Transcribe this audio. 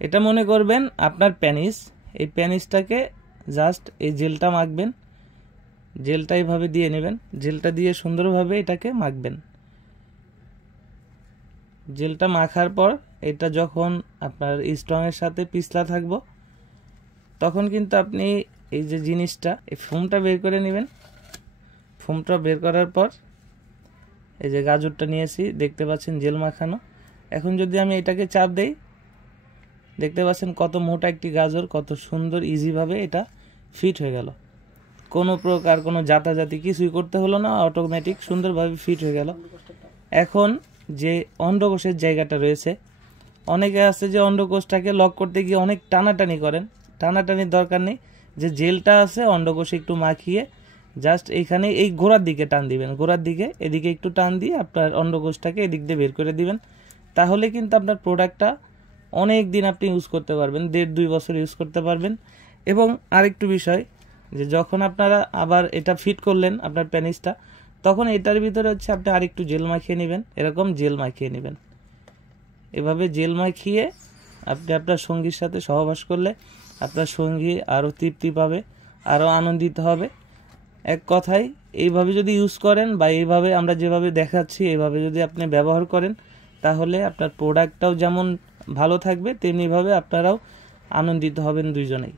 এটা মনে করবেন আপনার প্যানিস, এই প্যানিসটাকে জাস্ট এই জেলটা মাখবেন, জেলটা এইভাবে দিয়ে নেবেন, জেলটা দিয়ে সুন্দরভাবে এটাকে মাখবেন। জেলটা মাখার পর এটা যখন আপনার স্ট্রংয়ের সাথে পিছলা থাকবো তখন কিন্তু আপনি এই যে জিনিসটা, এই ফোমটা বের করে নেবেন। ফোমটা বের করার পর এই যে গাজরটা নিয়েছি, দেখতে পাচ্ছেন জেল মাখানো। এখন যদি আমি এটাকে চাপ দেই, দেখতে পাচ্ছেন কত মোটা একটি গাজর, কত সুন্দর ইজিভাবে এটা ফিট হয়ে গেল। কোনো প্রকার কোনো জাতাজাতি কিছুই করতে হলো না, অটোমেটিক সুন্দরভাবে ফিট হয়ে গেল। এখন যে অন্ডকোষের জায়গাটা রয়েছে, অনেকে আছে যে অন্ডকোষটাকে লক করতে গিয়ে অনেক টানাটানি করেন, টানাটানির দরকার নেই। যে জেলটা আছে অন্ডকোষে একটু মাখিয়ে জাস্ট এইখানে এই গোড়ার দিকে টান দিবেন, গোড়ার দিকে এদিকে একটু টান দিয়ে আপনার অন্ডকোষটাকে এদিক দিয়ে বের করে দিবেন। তাহলে কিন্তু আপনার প্রোডাক্টটা অনেক দিন আপনি ইউজ করতে পারবেন, 1.5-2 বছর ইউজ করতে পারবেন। এবং আরেকটু বিষয়, যে যখন আপনারা আবার এটা ফিট করলেন আপনার প্যানিসটা, তখন এটার ভিতরে হচ্ছে আপনি আরেকটু জেল মাখিয়ে নেবেন, এরকম জেল মাখিয়ে নেবেন। এভাবে জেল মাখিয়ে আপনি আপনার সঙ্গীর সাথে সহবাস করলে আপনার সঙ্গী আরও তৃপ্তি পাবে, আরও আনন্দিত হবে। এক কথায় এইভাবে যদি ইউজ করেন বা এইভাবে আমরা যেভাবে দেখাচ্ছি এইভাবে যদি আপনি ব্যবহার করেন, তাহলে আপনার প্রোডাক্টটাও যেমন ভালো থাকবে তেমনিভাবে আপনারাও আনন্দিত হবেন দুইজনেই।